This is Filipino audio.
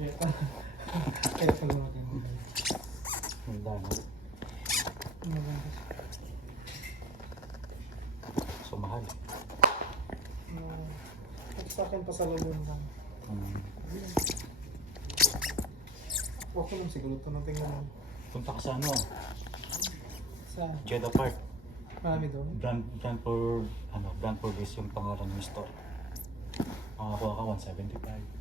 Ito. Ito lang maganda. Ganda, no? Maganda siya. So, mahal. Sa akin pa sa lalun lang. Huwag ko lang siguro ito nang tingnan. Punta ka sa ano? Sa Jeddah Park. marami doon. Brandford is yung pangalan ng store. Makakuha ka 175.